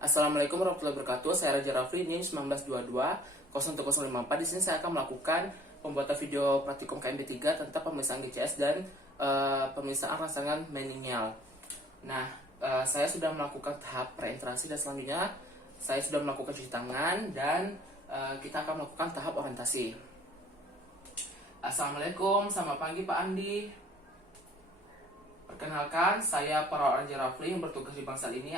Assalamualaikum warahmatullahi wabarakatuh. Saya Raja Rafli, NIM 1922-01054. Di sini saya akan melakukan pembuatan video praktikum KMB 3 tentang pemeriksaan GCS dan pemeriksaan rangsangan meningial. Nah, saya sudah melakukan tahap preinteraksi dan selanjutnya saya sudah melakukan cuci tangan dan kita akan melakukan tahap orientasi. Assalamualaikum, selamat pagi Pak Andi. Perkenalkan, saya Perawat Raja Rafli yang bertugas di Bangsal ini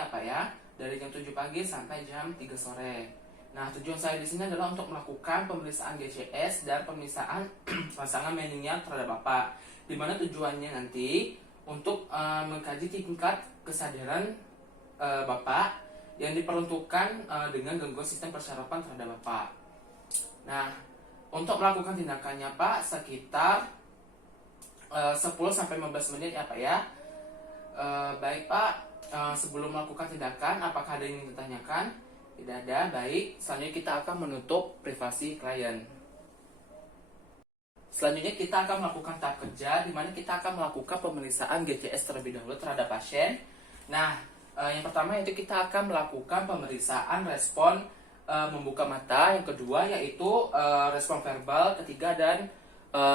dari jam 7 pagi sampai jam 3 sore. Nah, tujuan saya di sini adalah untuk melakukan pemeriksaan GCS dan pemeriksaan rangsangan meningial terhadap Bapak. Di mana tujuannya nanti untuk mengkaji tingkat kesadaran Bapak yang diperuntukkan dengan gangguan sistem persyarafan terhadap Bapak. Nah, untuk melakukan tindakannya Pak sekitar 10-15 menit ya Pak ya. Baik Pak, sebelum melakukan tindakan apakah ada yang ingin ditanyakan? Tidak ada, baik. Selanjutnya kita akan menutup privasi klien. Selanjutnya kita akan melakukan tahap kerja di mana kita akan melakukan pemeriksaan GCS terlebih dahulu terhadap pasien. Nah, yang pertama yaitu kita akan melakukan pemeriksaan respon membuka mata, yang kedua yaitu respon verbal, ketiga dan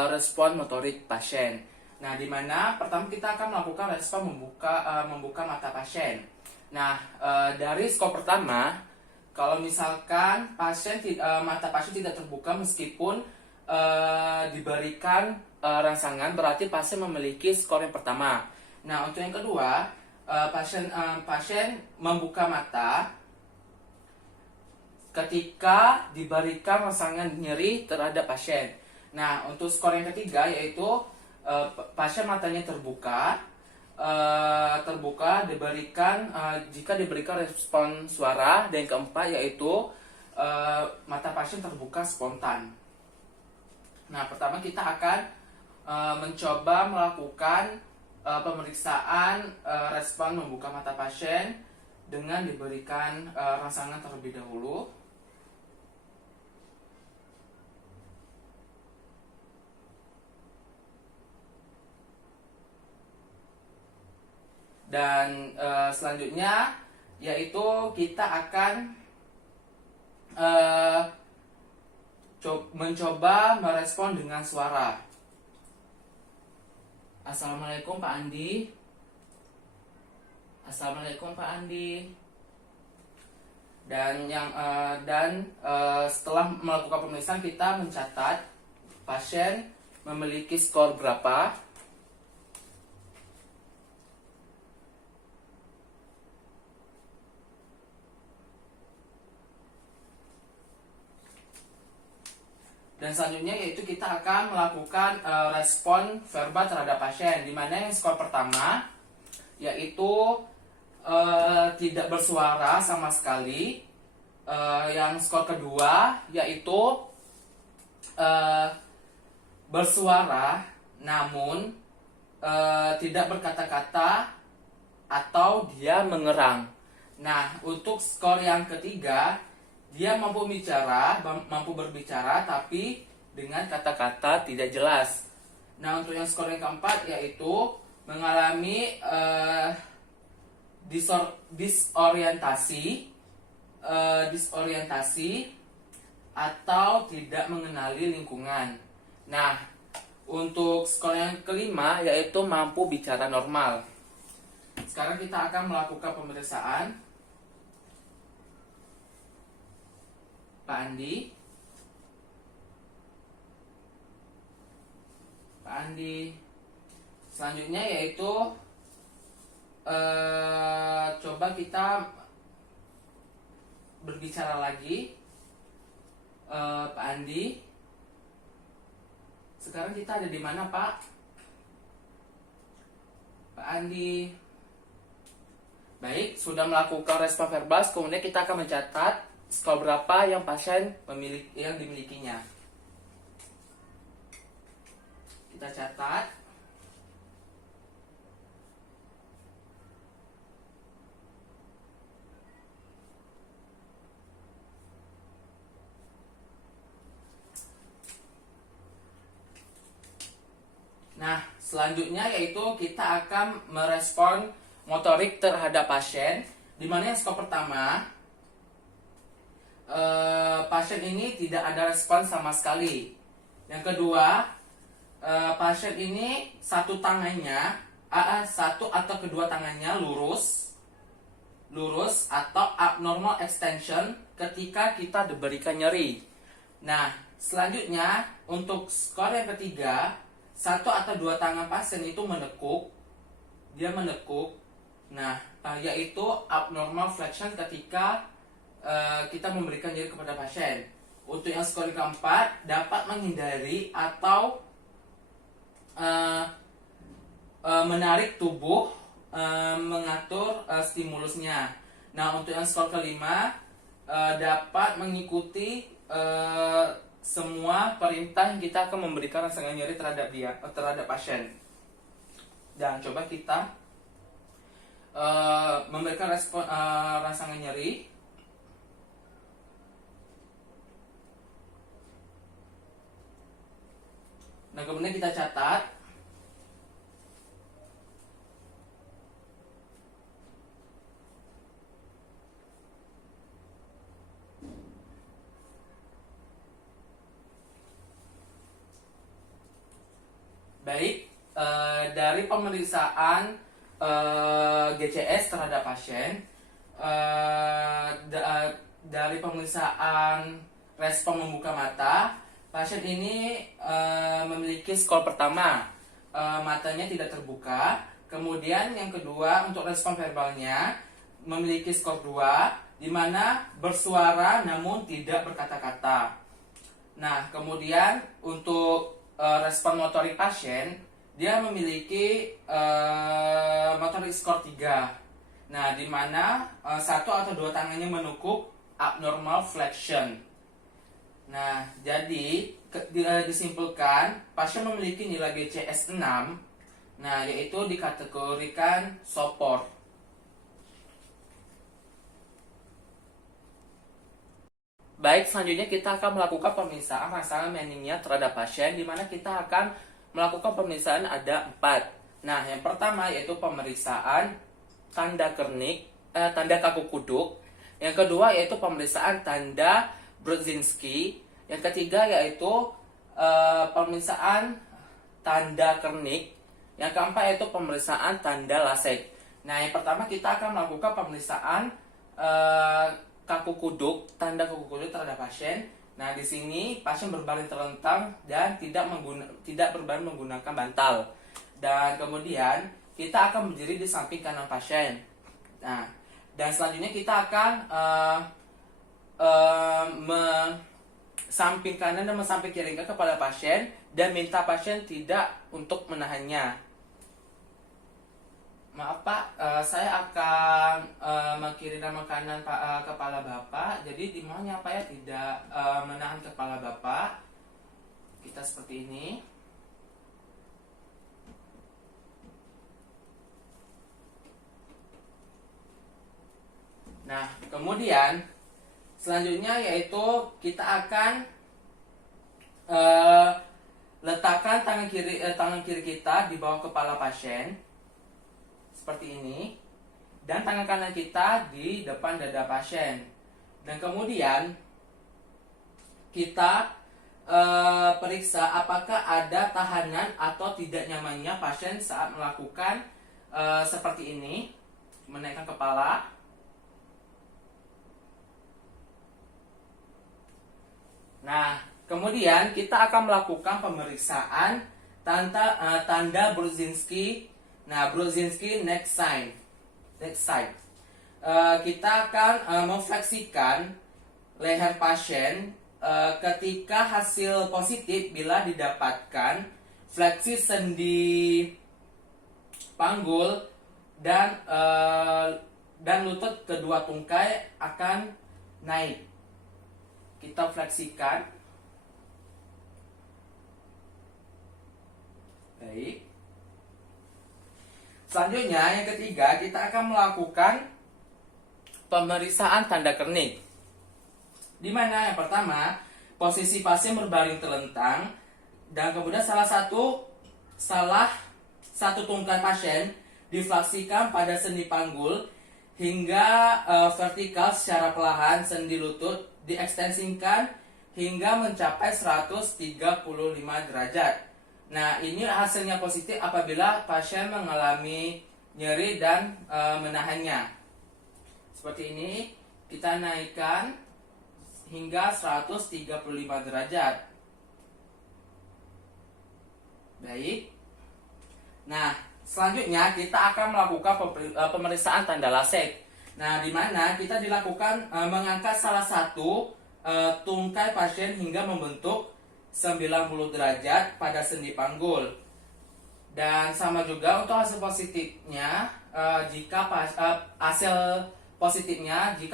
respon motorik pasien. Nah, di mana pertama kita akan melakukan respon membuka mata pasien. Nah, dari skor pertama, kalau misalkan mata pasien tidak terbuka meskipun diberikan rangsangan, berarti pasien memiliki skor yang pertama. Nah, untuk yang kedua, pasien membuka mata ketika diberikan rangsangan nyeri terhadap pasien. Nah, untuk skor yang ketiga yaitu pasien matanya terbuka jika diberikan respon suara, dan yang keempat yaitu mata pasien terbuka spontan. Nah, pertama kita akan mencoba melakukan pemeriksaan respon membuka mata pasien dengan diberikan rangsangan terlebih dahulu. Dan selanjutnya yaitu kita akan mencoba merespon dengan suara. Assalamualaikum Pak Andi. Assalamualaikum Pak Andi. Dan setelah melakukan pemeriksaan kita mencatat pasien memiliki skor berapa. Dan selanjutnya yaitu kita akan melakukan respon verbal terhadap pasien, di mana yang skor pertama yaitu tidak bersuara sama sekali. Yang skor kedua yaitu bersuara namun tidak berkata-kata atau dia mengerang. Nah, untuk skor yang ketiga, dia mampu berbicara tapi dengan kata-kata tidak jelas. Nah, untuk yang skor yang keempat yaitu mengalami disorientasi atau tidak mengenali lingkungan. Nah, untuk skor yang kelima yaitu mampu bicara normal. Sekarang kita akan melakukan pemeriksaan. Pak Andi. Selanjutnya yaitu coba kita berbicara lagi. Pak Andi. Sekarang kita ada di mana, Pak? Pak Andi. Baik, sudah melakukan respon verbal, kemudian kita akan mencatat skor berapa yang pasien dimilikinya. Kita catat. Nah, selanjutnya yaitu kita akan merespon motorik terhadap pasien, di mana yang skor pertama pasien ini tidak ada respon sama sekali. Yang kedua, pasien ini satu atau kedua tangannya lurus atau abnormal extension ketika kita diberikan nyeri. Nah, selanjutnya untuk skor yang ketiga, satu atau dua tangan pasien itu menekuk. Nah, yaitu abnormal flexion ketika kita memberikan nyeri kepada pasien. Untuk yang skor keempat, dapat menghindari atau menarik tubuh, mengatur stimulusnya. Nah, untuk yang skor kelima, dapat mengikuti semua perintah yang kita akan memberikan rasa nyeri terhadap pasien. Dan coba kita memberikan respon rasa nyeri. Nah, kemudian kita catat. Baik, dari pemeriksaan GCS terhadap pasien, dari pemeriksaan respon membuka mata, pasien ini memiliki skor pertama, matanya tidak terbuka. Kemudian yang kedua, untuk respon verbalnya memiliki skor 2, di mana bersuara namun tidak berkata-kata. Nah, kemudian untuk respon motorik pasien, dia memiliki motorik skor 3. Nah, di mana satu atau dua tangannya menekuk, abnormal flexion. Nah, jadi disimpulkan pasien memiliki nilai GCS 6. Nah, yaitu dikategorikan sopor. Baik, selanjutnya kita akan melakukan pemeriksaan rangsangan meningia terhadap pasien, di mana kita akan melakukan pemeriksaan ada 4. Nah, yang pertama yaitu pemeriksaan tanda kaku kuduk. Yang kedua yaitu pemeriksaan tanda Brudzinski. Yang ketiga yaitu pemeriksaan tanda Kernik. Yang keempat yaitu pemeriksaan tanda Lasek. Nah, yang pertama kita akan melakukan pemeriksaan tanda kaku kuduk terhadap pasien. Nah, di sini pasien berbaring terlentang dan tidak berbaring menggunakan bantal. Dan kemudian kita akan berdiri di samping kanan pasien. Nah, dan selanjutnya kita akan samping kanan dan samping kiri kepada pasien dan minta pasien tidak untuk menahannya. Maaf Pak, saya akan mengirimkan makanan kepala Bapak. Jadi dimohonnya Pak ya tidak menahan kepala Bapak. Kita seperti ini. Nah, kemudian selanjutnya yaitu kita akan letakkan tangan kiri kita di bawah kepala pasien. Seperti ini, dan tangan kanan kita di depan dada pasien. Dan kemudian kita periksa apakah ada tahanan atau tidak nyamannya pasien saat melakukan seperti ini, menaikkan kepala. Nah, kemudian kita akan melakukan pemeriksaan tanda Brudzinski. Nah, Brudzinski neck side. Kita akan memfleksikan leher pasien ketika hasil positif bila didapatkan fleksi sendi panggul dan lutut kedua tungkai akan naik. Kita fleksikan. Baik. Selanjutnya, yang ketiga, kita akan melakukan pemeriksaan tanda Kernik. Di mana yang pertama, posisi pasien berbaring terlentang dan kemudian salah satu tungkai pasien difleksikan pada sendi panggul hingga vertikal secara perlahan, sendi lutut diekstensikan hingga mencapai 135 derajat. Nah, ini hasilnya positif apabila pasien mengalami nyeri dan menahannya. Seperti ini, kita naikkan hingga 135 derajat. Baik. Nah, selanjutnya kita akan melakukan pemeriksaan tanda lasek. Nah, di mana kita dilakukan mengangkat salah satu tungkai pasien hingga membentuk 90 derajat pada sendi panggul. Dan sama juga untuk hasil positifnya, jika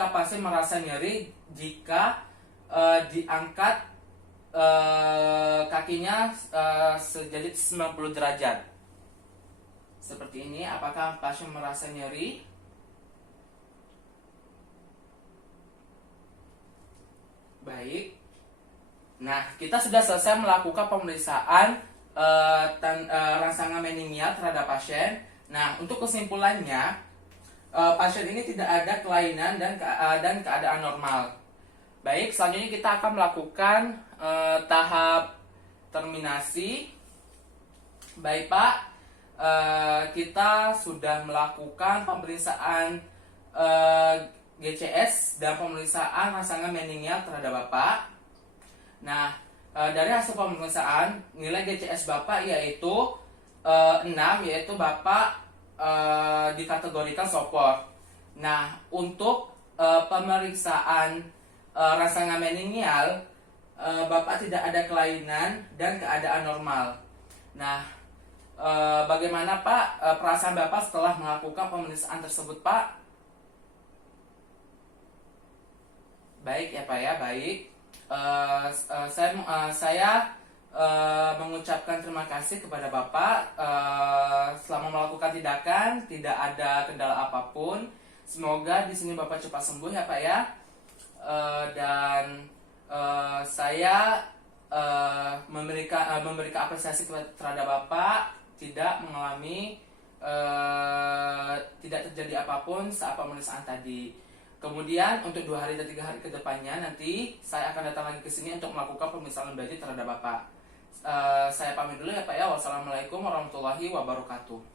pasien merasa nyeri jika diangkat kakinya sejadi 90 derajat. Seperti ini, apakah pasien merasa nyeri? Baik. Nah, kita sudah selesai melakukan pemeriksaan rangsangan meningial terhadap pasien. Nah, untuk kesimpulannya, pasien ini tidak ada kelainan dan keadaan normal. Baik, selanjutnya kita akan melakukan tahap terminasi. Baik Pak, kita sudah melakukan pemeriksaan GCS dan pemeriksaan rangsangan meningial terhadap Bapak. Nah, dari hasil pemeriksaan nilai GCS Bapak yaitu 6, yaitu Bapak dikategorikan sopor. Nah, untuk pemeriksaan rangsangan meningial, Bapak tidak ada kelainan dan keadaan normal. Nah, bagaimana Pak perasaan Bapak setelah melakukan pemeriksaan tersebut, Pak? Baik ya Pak ya, baik. Saya mengucapkan terima kasih kepada Bapak selama melakukan tindakan, tidak ada kendala apapun. Semoga di sini Bapak cepat sembuh ya Pak ya. Dan saya memberikan apresiasi terhadap Bapak, tidak mengalami tidak terjadi apapun saat pemeriksaan tadi. Kemudian untuk 2 hari dan 3 hari ke depannya nanti saya akan datang lagi ke sini untuk melakukan pemeriksaan lanjut terhadap Bapak. Saya pamit dulu ya Pak ya. Wassalamualaikum warahmatullahi wabarakatuh.